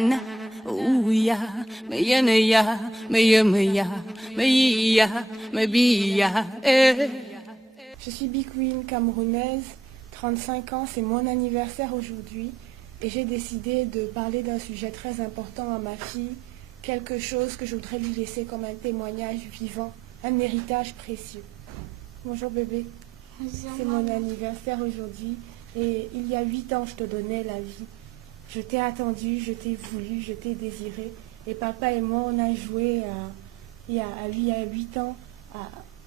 na ouya meya meya meya. Je suis Big Queen camerounaise, 35 ans, c'est mon anniversaire aujourd'hui et j'ai décidé de parler d'un sujet très important à ma fille, quelque chose que je voudrais lui laisser comme un témoignage vivant, un héritage précieux. Bonjour bébé, c'est mon anniversaire aujourd'hui et il y a 8 ans je te donnais la vie. Je t'ai attendu, je t'ai voulu, je t'ai désiré et papa et moi on a joué il y a 8 ans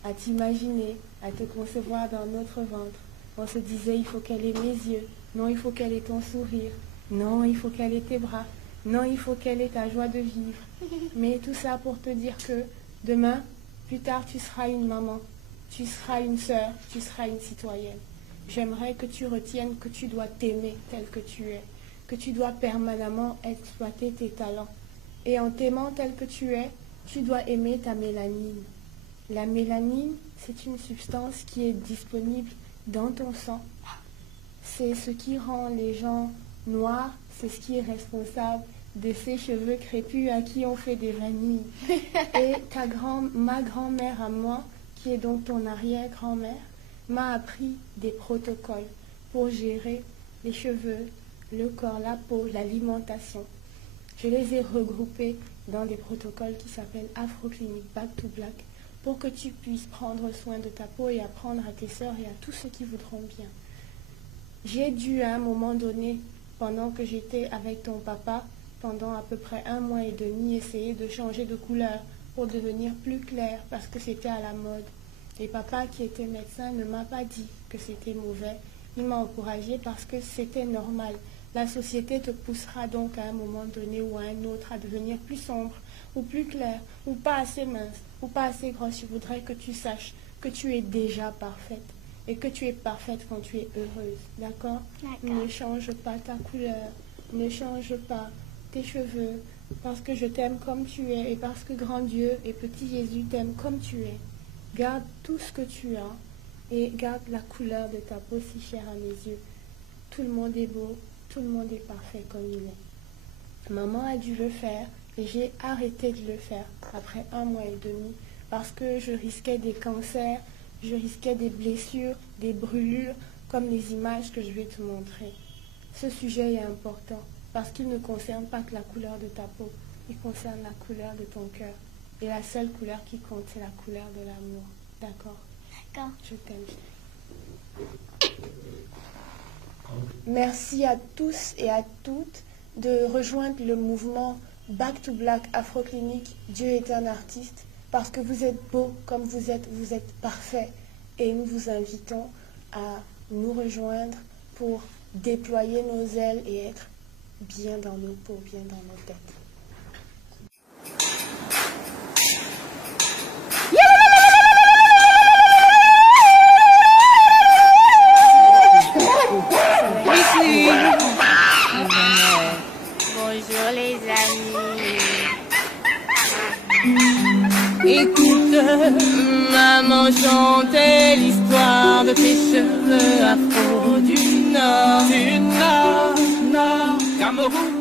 à t'imaginer, à te concevoir dans notre ventre. On se disait, il faut qu'elle ait mes yeux. Non, il faut qu'elle ait ton sourire. Non, il faut qu'elle ait tes bras. Non, il faut qu'elle ait ta joie de vivre. Mais tout ça pour te dire que demain, plus tard, tu seras une maman. Tu seras une sœur. Tu seras une citoyenne. J'aimerais que tu retiennes que tu dois t'aimer tel que tu es. Que tu dois permanemment exploiter tes talents. Et en t'aimant tel que tu es, tu dois aimer ta mélanine. La mélanine, c'est une substance qui est disponible dans ton sang. C'est ce qui rend les gens noirs, c'est ce qui est responsable de ces cheveux crépus à qui on fait des vanilles. Et ma grand-mère à moi, qui est donc ton arrière-grand-mère, m'a appris des protocoles pour gérer les cheveux, le corps, la peau, l'alimentation. Je les ai regroupés dans des protocoles qui s'appellent Afro-Clinique Back to Black, pour que tu puisses prendre soin de ta peau et apprendre à tes sœurs et à tous ceux qui voudront bien. J'ai dû à un moment donné, pendant que j'étais avec ton papa, pendant à peu près 1 mois et demi, essayer de changer de couleur pour devenir plus clair parce que c'était à la mode. Et papa, qui était médecin, ne m'a pas dit que c'était mauvais. Il m'a encouragée parce que c'était normal. La société te poussera donc à un moment donné ou à un autre à devenir plus sombre ou plus clair ou pas assez mince ou pas assez grosse. Je voudrais que tu saches que tu es déjà parfaite et que tu es parfaite quand tu es heureuse, d'accord? Ne change pas ta couleur, ne change pas tes cheveux, parce que je t'aime comme tu es et parce que grand Dieu et petit Jésus t'aiment comme tu es. Garde tout ce que tu as et garde la couleur de ta peau si chère à mes yeux. Tout le monde est beau, tout le monde est parfait comme il est. Maman a dû le faire et j'ai arrêté de le faire après 1 mois et demi parce que je risquais des cancers, je risquais des blessures, des brûlures comme les images que je vais te montrer. Ce sujet est important parce qu'il ne concerne pas que la couleur de ta peau, il concerne la couleur de ton cœur. Et la seule couleur qui compte, c'est la couleur de l'amour. D'accord? D'accord. Je t'aime. Merci à tous et à toutes de rejoindre le mouvement Back to Black Afro-Clinique Dieu est un artiste, parce que vous êtes beau comme vous êtes parfait. Et nous vous invitons à nous rejoindre pour déployer nos ailes et être bien dans nos peaux, bien dans nos têtes. Bonjour les amis. Écoute, maman chantait l'histoire de tes cheveux afro du Nord, Cameroun.